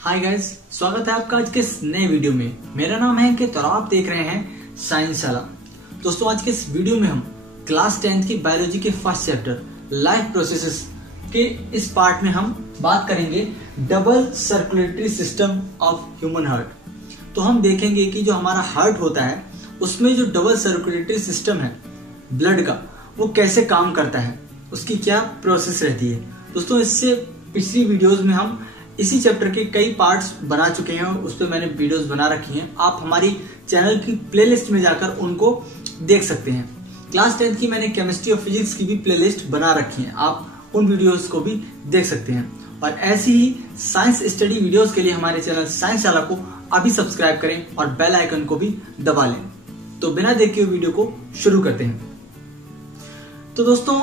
Hi guys, स्वागत है आपका आज के इस नए वीडियो में। मेरा नाम है अंकित और आप देख रहे हैं साइंस वाला। दोस्तों, आज के इस वीडियो में हम क्लास 10th की बायोलॉजी के फर्स्ट चैप्टर लाइफ प्रोसेसेस के इस पार्ट में हम बात करेंगे double circulatory system of human heart. तो हम देखेंगे कि जो हमारा हार्ट होता है उसमें जो डबल सर्कुलेटरी सिस्टम है ब्लड का, वो कैसे काम करता है, उसकी क्या प्रोसेस रहती है। दोस्तों, इससे पिछली वीडियोस में हम इसी चैप्टर के कई पार्ट्स बना चुके हैं, उस पर मैंने वीडियोस बना रखी हैं। आप हमारी चैनल की प्लेलिस्ट में जाकर उनको देख सकते हैं। क्लास 10th की मैंने केमिस्ट्री और फिजिक्स की भी प्लेलिस्ट बना रखी है, आप उन वीडियोस को भी देख सकते हैं। और ऐसी ही साइंस स्टडी वीडियोस के लिए हमारे चैनल साइंस वाला को अभी सब्सक्राइब करें और बेल आइकन को भी दबा लें। तो बिना देखे हुए वीडियो को शुरू करते हैं। तो दोस्तों,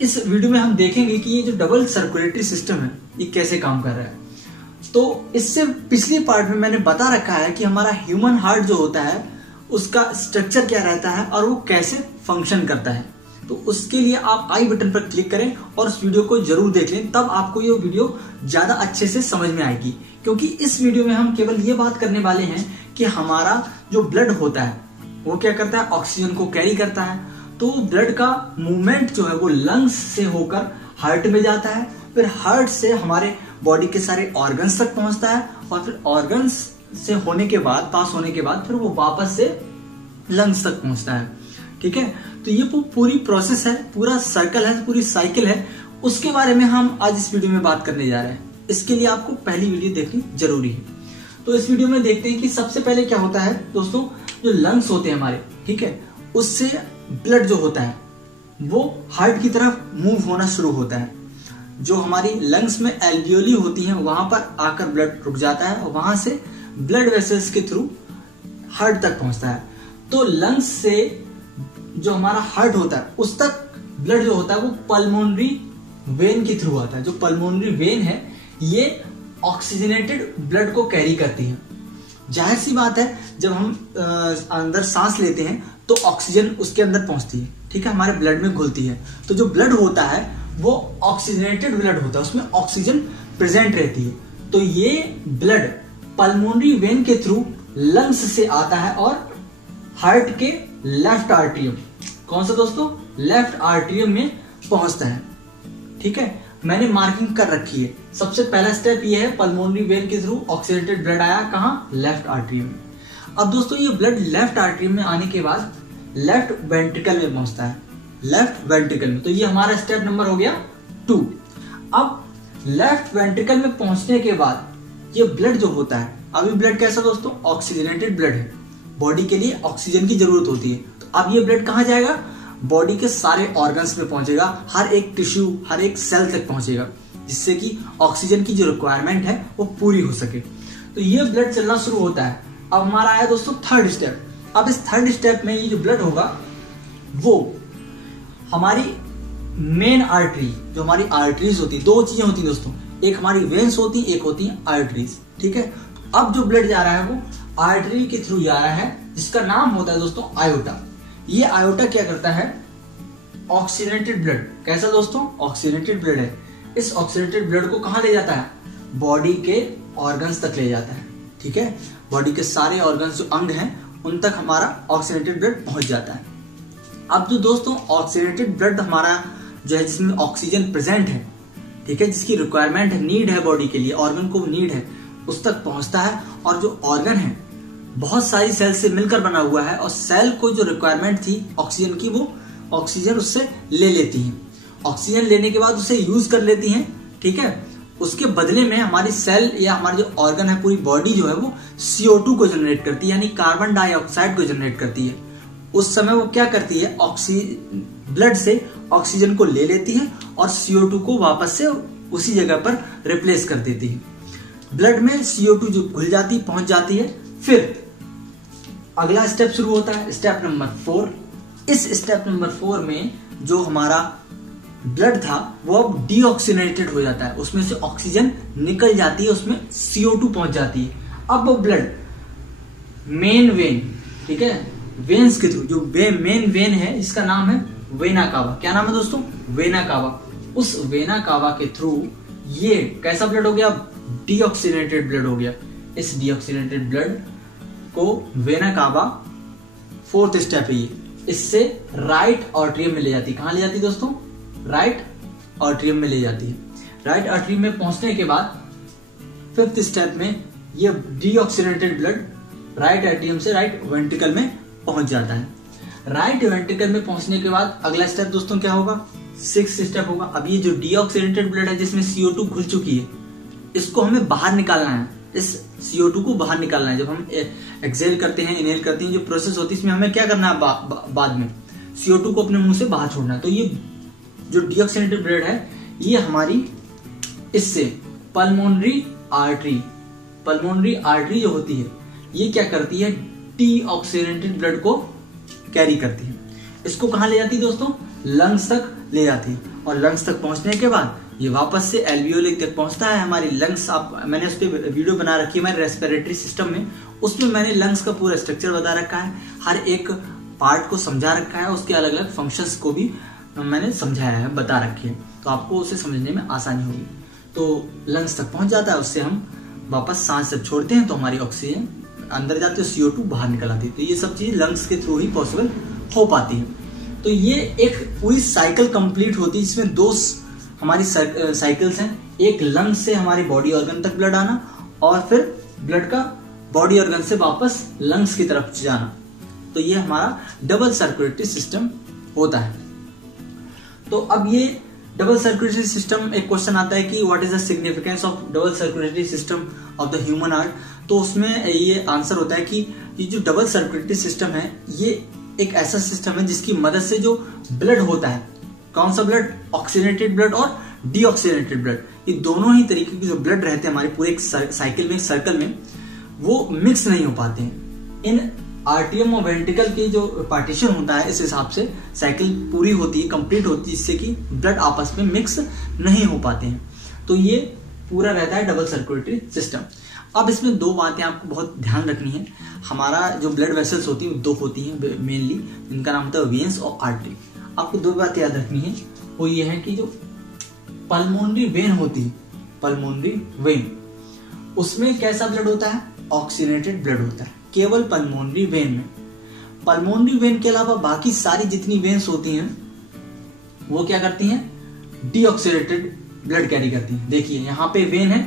इस वीडियो में हम देखेंगे कि ये जो डबल सर्कुलेटरी सिस्टम है ये कैसे काम कर रहा है। तो इससे पिछली पार्ट में मैंने बता रखा है कि हमारा ह्यूमन हार्ट जो होता है उसका स्ट्रक्चर क्या रहता है और वो कैसे फंक्शन करता है। तो उसके लिए आप आई बटन पर क्लिक करें और उस वीडियो को जरूर देख लें, तब आपको ये वीडियो ज्यादा अच्छे से समझ में आएगी। क्योंकि इस वीडियो में हम केवल ये बात करने वाले हैं कि हमारा जो ब्लड होता है वो क्या करता है, ऑक्सीजन को कैरी करता है। तो ब्लड का मूवमेंट जो है वो लंग्स से होकर हार्ट में जाता है, फिर हार्ट से हमारे बॉडी के सारे ऑर्गन्स तक पहुंचता है और फिर ऑर्गन्स से होने के बाद, पास होने के बाद फिर वो वापस से लंग्स तक पहुंचता है। ठीक है, तो ये पूरी प्रोसेस है, पूरा सर्कल है, पूरी साइकिल है। उसके बारे में हम आज इस वीडियो में बात करने जा रहे हैं। इसके लिए आपको पहली वीडियो देखनी जरूरी है। तो इस वीडियो में देखते हैं कि सबसे पहले क्या होता है। दोस्तों, जो लंग्स होते हैं हमारे, ठीक है, उससे ब्लड जो होता है वो हार्ट की तरफ मूव होना शुरू होता है। जो हमारी लंग्स में एल्वियोली होती हैं वहां पर आकर ब्लड रुक जाता है और वहां से ब्लड वेसल्स के थ्रू हार्ट तक पहुंचता है। तो लंग्स से जो हमारा हार्ट होता है उस तक ब्लड जो होता है वो पल्मोनरी वेन के थ्रू आता है। जो पल्मोनरी वेन है ये ऑक्सीजनेटेड ब्लड को कैरी करती है। जाहिर सी बात है, जब हम अंदर सांस लेते हैं तो ऑक्सीजन उसके अंदर पहुंचती है, ठीक है, हमारे ब्लड में घुलती है। तो जो ब्लड होता है वो ऑक्सीजनेटेड ब्लड होता है, उसमें ऑक्सीजन प्रेजेंट रहती है। तो ये ब्लड पल्मोनरी वेन के थ्रू लंग्स से आता है और हार्ट के लेफ्ट आर्टरियम, कौन सा दोस्तों, लेफ्ट आर्टरियम में पहुंचता है। ठीक है, मैंने मार्किंग कर रखी है। सबसे पहला स्टेप ये है, पल्मोनरी वेन के थ्रू ऑक्सीजनेटेड ब्लड आया कहां, लेफ्ट आर्टरियम में। अब दोस्तों, ये ब्लड लेफ्ट आर्टरियम में आने के बाद लेफ्ट वेंट्रिकल में पहुंचता है, लेफ्ट वेंट्रिकल में। तो ये हमारा स्टेप नंबर हो गया 2। अब लेफ्ट वेंट्रिकल में पहुंचने के बाद ये ब्लड जो होता है, अभी ब्लड कैसा दोस्तों, ऑक्सीजनेटेड ब्लड है, बॉडी के लिए ऑक्सीजन की जरूरत होती है। तो अब ये ब्लड कहां जाएगा, बॉडी के सारे ऑर्गन्स में पहुंचेगा, हर एक टिश्यू, हर एक सेल तक पहुंचेगा, जिससे कि ऑक्सीजन की जो रिक्वायरमेंट है वो पूरी हो सके। तो ये ब्लड चलना शुरू होता है। अब हमारा आया दोस्तों थर्ड स्टेप। अब इस थर्ड स्टेप में ये जो ब्लड होगा वो हमारी मेन आर्टरी, जो हमारी आर्टरीज होती है, दो चीजें होती है दोस्तों, एक हमारी वेन्स होती है, एक होती है आर्टरीज। ठीक है, अब जो ब्लड जा रहा है वो आर्टरी के थ्रू जा रहा है, जिसका नाम होता है दोस्तों आयोटा। ये आयोटा क्या करता है, ऑक्सीजनेटेड ब्लड, कैसा दोस्तों, ऑक्सीजनेटेड ब्लड है। इस ऑक्सीजनेटेड ब्लड को कहां ले जाता है, बॉडी के ऑर्गन्स तक ले जाता है। ठीक है, बॉडी के सारे ऑर्गन्स जो अंग हैं उन तक हमारा ऑक्सीजनेटेड ब्लड पहुंच जाता है। अब जो दोस्तों ऑक्सीजनेटेड ब्लड हमारा जो है, जिसमें ऑक्सीजन प्रेजेंट है, ठीक है, जिसकी रिक्वायरमेंट है, नीड है बॉडी के लिए, ऑर्गन को नीड है, उस तक पहुंचता है। और जो ऑर्गन है बहुत सारी सेल से मिलकर बना हुआ है और सेल को जो रिक्वायरमेंट थी ऑक्सीजन की, वो ऑक्सीजन उससे ले लेती है। ऑक्सीजन लेने के बाद उसे यूज कर लेती हैं। ठीक है, उसके बदले में हमारी सेल या हमारी जो ऑर्गन है, पूरी बॉडी जो है वो CO2 को जनरेट करती है, यानी कार्बन डाइऑक्साइड को जनरेट करती है। उस समय वो क्या करती है, ब्लड से ऑक्सीजन को ले लेती है और CO2 को वापस से उसी जगह पर रिप्लेस कर देती है। ब्लड में CO2 जो घुल जाती, पहुंच जाती है। फिर अगला स्टेप शुरू होता है, स्टेप नंबर 4। इस स्टेप नंबर 4 में जो हमारा ब्लड था वो अब डीऑक्सीजनेटेड हो जाता है, उसमें से ऑक्सीजन निकल जाती है, उसमें CO2 पहुंच जाती है। अब वो ब्लड मेन वेन, ठीक है, वेन्स के थ्रू, जो मेन वेन है इसका नाम है वेना कावा। क्या नाम है दोस्तों, वेना कावा। उस वेना कावा के थ्रू ये कैसा ब्लड हो गया, डीऑक्सीजनेटेड ब्लड हो गया। इस डीऑक्सीजनेटेड ब्लड को वेना कावा फोर्थ स्टेप है ये, इससे राइट आर्टरियम में ले जाती है। कहां ले जाती है दोस्तों? राइट आर्टरियम में ले जाती है। राइट आर्टरियम में पहुंचने के बाद फिफ्थ स्टेप में ये डीऑक्सीजनेटेड ब्लड राइट आर्टरियम से राइट वेंट्रिकल में पहुंच जाता है। राइट वेंट्रिकल में पहुंचने के बाद अगला स्टेप दोस्तों क्या होगा? सिक्स्थ स्टेप होगा। अब ये जो डीऑक्सीजनेटेड ब्लड है जिसमें CO2 घुल चुकी है, इसको हमें बाहर निकालना है। इस CO2 को बाहर निकालना है। जब हम एक्सेल करते हैं, इनहेल करते हैं, जो प्रोसेस होती है इसमें हमें क्या करना है? बाद में CO2 को अपने मुंह से बाहर छोड़ना है। तो ये जो डीऑक्सीजनेटेड ब्लड है ये हमारी इससे पल्मोनरी आर्टरी जो होती है ये क्या करती है? डीऑक्सीजनेटेड ब्लड को कैरी करती है। इसको कहां ले जाती है दोस्तों? लंग्स तक ले जाती है। और लंग्स तक पहुंचने के बाद ये वापस से एल्वियोली तक पहुंचता है। हमारी लंग्स मैंने उस पर वीडियो बना रखी है हमारे रेस्पिरेटरी सिस्टम में, उसमें मैंने लंग्स का पूरा स्ट्रक्चर बता रखा है, हर एक पार्ट को समझा रखा है, उसके अलग अलग फंक्शंस को भी मैंने समझाया है, बता रखी है, तो आपको उसे समझने में आसानी होगी। तो लंग्स तक पहुंच जाता है, उससे हम वापस सांस जब छोड़ते हैं तो हमारी ऑक्सीजन अंदर जाती है, CO2 बाहर निकल आती है। तो ये सब चीज लंग्स के थ्रू ही पॉसिबल हो पाती है। तो ये एक पूरी साइकिल कंप्लीट होती है जिसमें दो हमारी साइकिल्स हैं। एक लंग से हमारी बॉडी ऑर्गन तक ब्लड आना और फिर ब्लड का बॉडी ऑर्गन से वापस लंग्स की तरफ जाना। तो ये हमारा डबल सर्कुलेटरी सिस्टम होता है। तो अब ये डबल सर्कुलेटरी सिस्टम, एक क्वेश्चन आता है कि what is the significance of double circulatory system of the human heart. तो उसमें ये आंसर होता है कि ये जो डबल सर्कुलेटरी सिस्टम है ये एक ऐसा सिस्टम है जिसकी मदद से जो ब्लड होता है, कौन सा ब्लड? ऑक्सीजनेटेड ब्लड और डीऑक्सीजनेटेड ब्लड, ये दोनों ही तरीके के जो ब्लड रहते हैं हमारे पूरे एक साइकिल में, एक सर्कल में, वो मिक्स नहीं हो पाते हैं। इन आर्टरियम और वेंट्रिकल की जो पार्टीशन होता है इस हिसाब से साइकिल पूरी होती है, कंप्लीट होती है, जिससे कि ब्लड आपस में मिक्स नहीं हो पाते हैं। तो ये पूरा रहता है डबल सर्कुलेटरी सिस्टम। अब इसमें दो बातें आपको बहुत ध्यान रखनी है। हमारा जो ब्लड वेसल्स होती है दो होती हैं मेनली, जिनका नाम होता है वेन्स और आर्टरी। आपको दो बातें याद रखनी है, वो ये है कि जो पल्मोनरी वेन होती है, पल्मोनरी वेन, उसमें कैसा ब्लड होता है? ऑक्सीजनेटेड ब्लड होता है केवल पल्मोनरी वेन में। पल्मोनरी वेन के अलावा बाकी सारी जितनी वेन्स होती हैं वो क्या करती हैं? डीऑक्सीजनेटेड ब्लड कैरी करती हैं। देखिए यहाँ पे वेन है,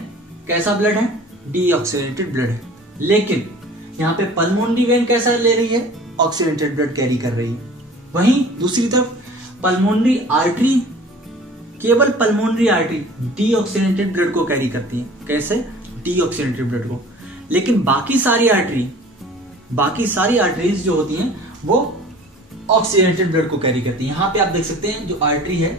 कैसा ब्लड है? डीऑक्सीजनेटेड ब्लड है। लेकिन यहाँ पे पल्मोनरी वेन कैसा ले रही है? ऑक्सीजनेटेड ब्लड कैरी कर रही है। वहीं दूसरी तरफ पल्मोनरी आर्टरी, केवल पल्मोनरी आर्टरी डीऑक्सीजनेटेड ब्लड को कैरी करती है। कैसे? डीऑक्सीजनेटेड ब्लड को। लेकिन बाकी सारी आर्टरीज जो होती हैं वो ऑक्सीजनेटेड ब्लड को कैरी करती है। यहाँ पे आप देख सकते हैं जो आर्टरी है,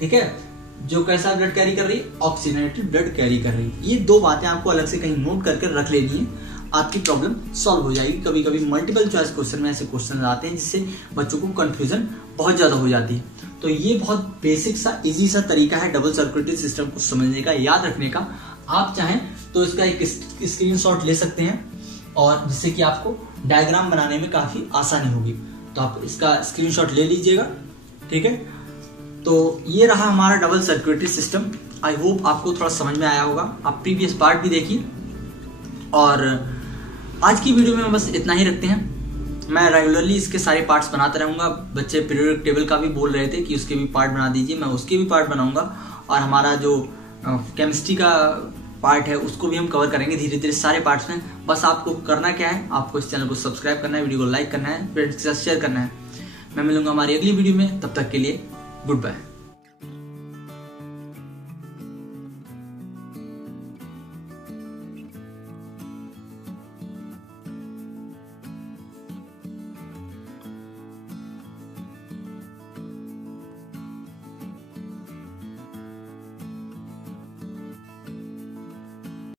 ठीक है, जो कैसा ब्लड कैरी कर रही है? ऑक्सीजनेटेड ब्लड कैरी कर रही है। ये दो बातें आपको अलग से कहीं नोट करके रख लेनी है, आपकी प्रॉब्लम सॉल्व हो जाएगी। कभी कभी मल्टीपल चॉइस क्वेश्चन में ऐसे क्वेश्चन आते हैं जिससे बच्चों को कंफ्यूजन बहुत ज्यादा हो जाती है। तो ये बहुत बेसिक सा इजी सा तरीका है डबल सर्कुलेटरी सिस्टम को समझने का, याद रखने का। आप चाहें तो इसका एक स्क्रीनशॉट ले सकते हैं और जिससे कि आपको डायग्राम बनाने में काफी आसानी होगी। तो आप इसका स्क्रीनशॉट ले लीजिएगा, ठीक है। तो ये रहा हमारा double circulatory system. I hope आपको थोड़ा समझ में आया होगा। आप प्रीवियस पार्ट भी देखिए। और आज की वीडियो में बस इतना ही रखते हैं। मैं रेगुलरली इसके सारे पार्ट्स बनाता रहूंगा। बच्चे पीरियोडिक टेबल का भी बोल रहे थे कि उसके भी पार्ट बना दीजिए, मैं उसके भी पार्ट बनाऊंगा। और हमारा जो केमिस्ट्री का पार्ट है उसको भी हम कवर करेंगे धीरे धीरे सारे पार्ट्स में। बस आपको करना क्या है? आपको इस चैनल को सब्सक्राइब करना है, वीडियो को लाइक करना है, फ्रेंड्स के साथ शेयर करना है। मैं मिलूंगा हमारी अगली वीडियो में, तब तक के लिए गुड बाय।